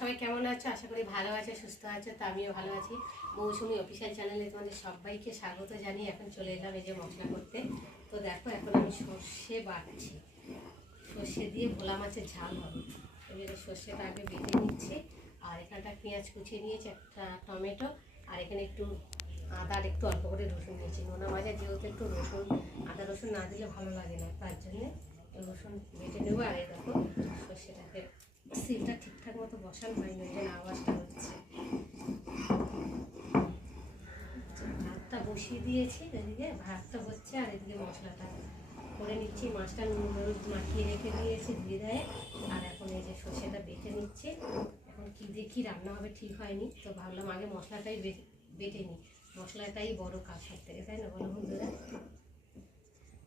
সবাই কেমন আছো? আশা করি ভালো আছে, সুস্থ আছে। তো আমিও ভালো আছি। মৌসুমি অফিসিয়াল চ্যানেলে তোমাদের সবাইকে স্বাগত জানিয়ে এখন চলে এলাম এই যে মশলা করতে। তো দেখো এখন আমি সর্ষে বাটছি, সর্ষে দিয়ে ভোলা মাছের ঝাল হবে। এবারে সর্ষেটা আগে বেটে নিচ্ছি, আর এখানটা পেঁয়াজ কুচিয়ে নিয়েছি, একটা টমেটো, আর এখানে একটু আদা আর একটু অল্প করে রসুন নিয়েছি। নোনা মাঝে যেহেতু একটু রসুন, আদা রসুন না দিলে ভালো লাগে না, তার জন্যে রসুন বেটে নেবো। আর এই দেখো সর্ষেটাকে সিলটা ঠিকঠাক মতো বসানো হয়নি, ওই জন্য আওয়াজটা হচ্ছে। ভাতটা বসিয়ে দিয়েছি, এদিকে ভাতটা হচ্ছে আর এদিকে মশলাটা করে নিচ্ছি। মাছটা নুন হলুদ মাখিয়ে রেখে দিয়েছি ধুয়ে দেয়। আর এখন এই যে সর্ষেটা বেটে নিচ্ছি। এখন কী দিয়ে কী রান্না হবে ঠিক হয়নি, তো ভাবলাম আগে মশলাটাই বেটে নিই। মশলাটাই বড় কাজ সব থেকে, তাই না বলো বন্ধুরা?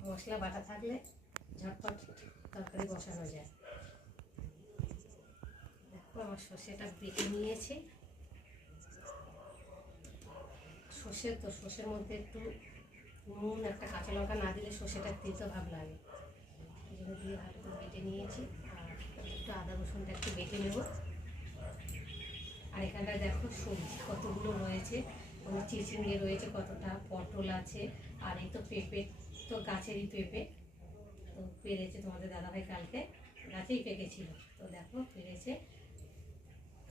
মশলা বাটা থাকলে ঝটপট তরকারি বসানো যায়। দেখো আমার সর্ষেটা বেটে নিয়েছি। সর্ষে তো সর্ষের মধ্যে একটু নুন, একটা কাঁচা লঙ্কা না দিলে সর্ষেটা তেতো ভাব লাগে, এগুলো দিয়ে ভালো করে বেটে নিয়েছি। আর একটু আদা রসুনটা একটু বেটে নেব। আর এখানটায় দেখো সবজি কতগুলো রয়েছে, মানে চিচিঙ্গে রয়েছে কতটা, পটল আছে, আর এই তো পেঁপে, তো গাছেরই পেঁপে তো পেরেছে তোমাদের দাদাভাই কালকে, গাছেই পেকেছিল। তো দেখো পেরেছে,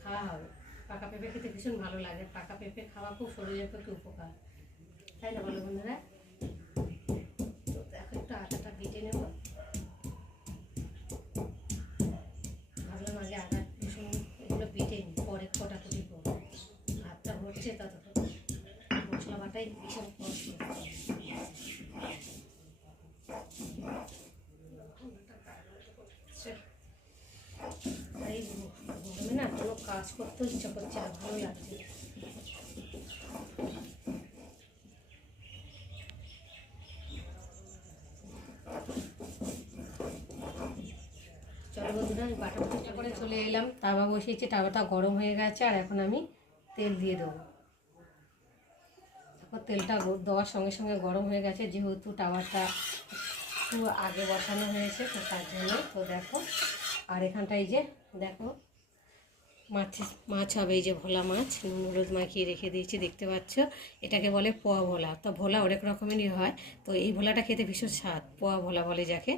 খাওয়া হবে। পাকা পেঁপে খেতে ভীষণ ভালো লাগে, পাকা পেঁপে খাওয়া খুব শরীরের পক্ষে উপকার, তাই না বলো বন্ধুরা? তো দেখো একটু আটাটা বেটে নেব। ভাবলাম আগে আদা রসুন এগুলো বেটে নিই, পরে কটাকুটি করবো। ভাতটা হচ্ছে ততক্ষণ মশলা বাটাই ভীষণ কষ্ট। এই গরমে না কোনো কাজ করতেও ইচ্ছা করছে না, ভালো লাগছে। চলো বন্ধুরা, আমি বাটা চেষ্টা করে চলে এলাম। তাওয়া বসিয়েছি, তাওয়াটা গরম হয়ে গেছে, আর এখন আমি তেল দিয়ে দেবো। তারপর তেলটা দেওয়ার সঙ্গে সঙ্গে গরম হয়ে গেছে, যেহেতু তাওয়াটা একটু আগে বসানো হয়েছে, তো তার জন্য। তো দেখো, আর এখানটায় এই যে দেখো মাছ হবে, এই যে ভোলা মাছ নুন হলুদ মাখিয়ে রেখে দিয়েছি, দেখতে পাচ্ছ। এটাকে বলে পোয়া ভোলা। তো ভোলা অনেক রকমেরই হয়, তো এই ভোলাটা খেতে ভীষণ স্বাদ, পোয়া ভোলা বলে যাকে।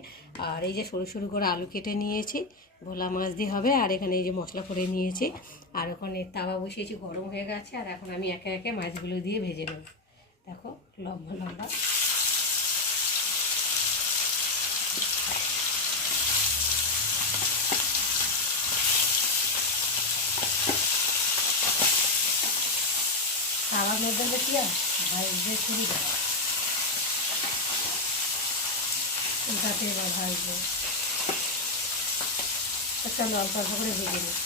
আর এই যে সরু সরু করে আলু কেটে নিয়েছি, ভোলা মাছ দিয়ে হবে। আর এখানে এই যে মশলা করে নিয়েছি, আর ওখানে তাওয়া বসিয়েছি, গরম হয়ে গেছে। আর এখন আমি একে একে মাছগুলো দিয়ে ভেজে নেব। দেখো লম্বা লম্বা তাওয়ার মধ্যে কি আর ভাজতে সুবিধা, ওটাতে এবার ভাজবো। একটা অল্প অল্প করে ভেজে নিই।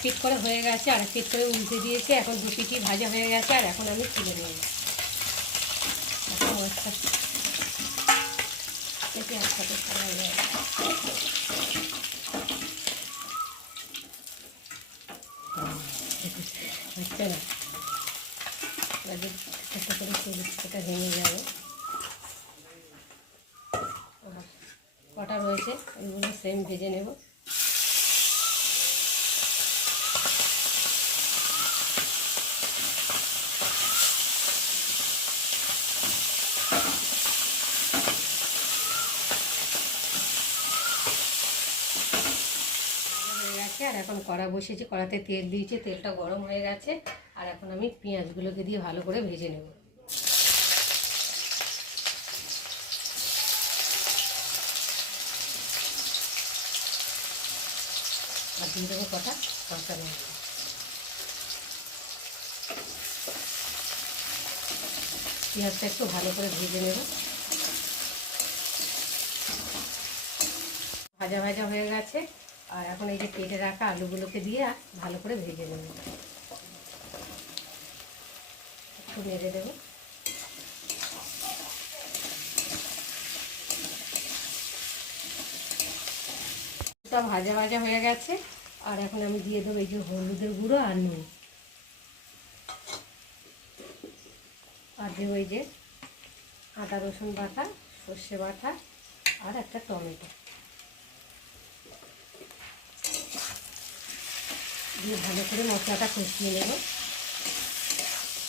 পিট করে হয়ে গেছে, আর পিট করে উল্টে দিয়েছে। এখন দু পিটি ভাজা হয়ে গেছে, আর এখন আমি তুলে নেব। একসাথে হয়ে যায়। হচ্ছে না, একটা করে সেটা ভেঙে যাবে। কটা রয়েছে ওইগুলো সেম ভেজে নেব। আর এখন কড়া বসিয়েছি, কড়াতে তেল দিয়েছি, তেলটা গরম হয়ে গেছে। আর এখন আমি পেঁয়াজগুলোকে দিয়ে ভালো করে ভেজে নেব। আর দিয়ে দেবো কটা কাঁচা লঙ্কা। পেঁয়াজটা একটু ভালো করে ভেজে নেব। ভাজা ভাজা হয়ে গেছে, আর এখন এই যে কেটে রাখা আলুগুলোকে দিয়ে ভালো করে ভেজে নেব। একটু নেড়ে দেবো। সব ভাজা ভাজা হয়ে গেছে, আর এখন আমি দিয়ে দেবো এই যে হলুদের গুঁড়ো আর নুন, আর দেবো এই যে আদা রসুন বাটা, সর্ষে বাটা, আর একটা টমেটো। দিয়ে ভালো করে মশলাটা কষিয়ে নেব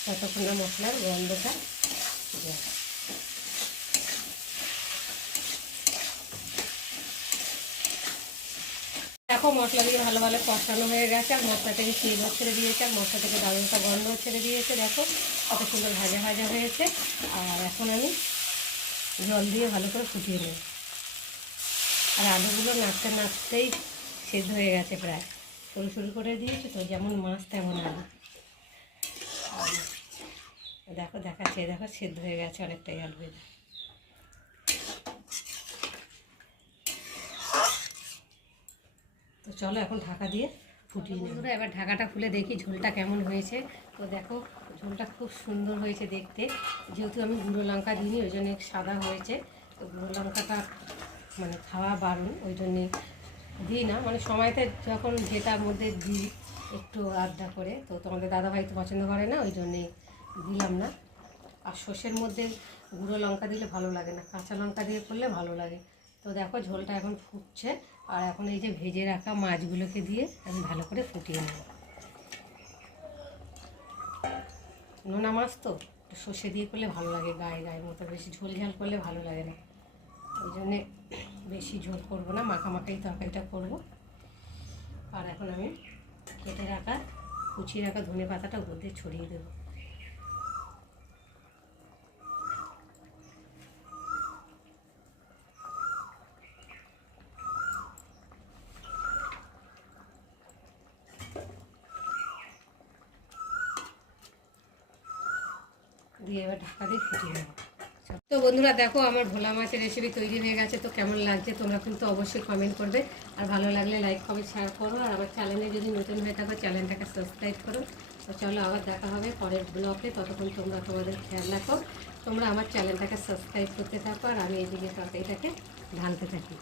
ততক্ষণ না মশলার গন্ধটা যায়। দেখো মশলা দিয়ে ভালো ভালো কষানো হয়ে গেছে, আর মশলা থেকে তেলও ছেড়ে দিয়েছে, আর মশলা থেকে দারুণ একটা গন্ধও ছেড়ে দিয়েছে। দেখো কত সুন্দর ভাজা ভাজা হয়েছে। আর এখন আমি জল দিয়ে ভালো করে ফুটিয়ে নেব। আর আলুগুলো নাড়তে নাড়তেই সেদ্ধ হয়ে গেছে প্রায়, সরু সরু করে দিয়েছি তো, যেমন মাছ তেমন আলু। দেখো দেখাচ্ছে, দেখো সেদ্ধ হয়ে গেছে অনেকটাই আলু। তো চলো এখন ঢাকা দিয়ে ফুটিয়ে নেব। এবার ঢাকাটা খুলে দেখি ঝোলটা কেমন হয়েছে। তো দেখো ঝোলটা খুব সুন্দর হয়েছে দেখতে, যেহেতু আমি গুঁড়ো লঙ্কা দিইনি ওই জন্য সাদা হয়েছে। তো গুঁড়ো লঙ্কাটা মানে খাওয়া বারণ, ওই জন্যে দিই না, মানে সময়তে যখন যেটার মধ্যে দিই একটু আধা করে। তো তোমাদের দাদাভাই তো পছন্দ করে না, ওই জন্যে দিলাম না। আর সর্ষের মধ্যে গুঁড়ো লঙ্কা দিলে ভালো লাগে না, কাঁচা লঙ্কা দিয়ে করলে ভালো লাগে। তো দেখো ঝোলটা এখন ফুটছে, আর এখন এই যে ভেজে রাখা মাছগুলোকে দিয়ে আমি ভালো করে ফুটিয়ে নেব। নোনা মাছ তো সর্ষে দিয়ে করলে ভালো লাগে, গায়ে গায়ে মতো, বেশি ঝোল ঝাল করলে ভালো লাগে না। ওই জন্যে বেশি ঝোল করবো না, মাখামাখাই তরকারিটা করবো। আর এখন আমি কেটে রাখা কুচিয়ে রাখা ধনে পাতাটা উপর দিয়ে ছড়িয়ে দেবো। দিয়ে এবার ঢাকা দিয়ে ফুটিয়ে নেব। তো বন্ধুরা দেখো আমার ভোলা মাছের রেসিপি তৈরি হয়ে গেছে। তো কেমন লাগছে তোমরা কিন্তু অবশ্যই কমেন্ট করবে, আর ভালো লাগলে লাইক কমেন্ট শেয়ার করো, আর আমার চ্যানেলে যদি নতুন হয়ে থাকো চ্যানেলটাকে সাবস্ক্রাইব করো। তো চলো আবার দেখা হবে পরের ব্লগে, ততক্ষণ তোমরা তোমাদের খেয়াল রাখো। তোমরা আমার চ্যানেলটাকে সাবস্ক্রাইব করতে থাকো, আর আমি এইদিকে তরকারিটাকে ঢালতে থাকি।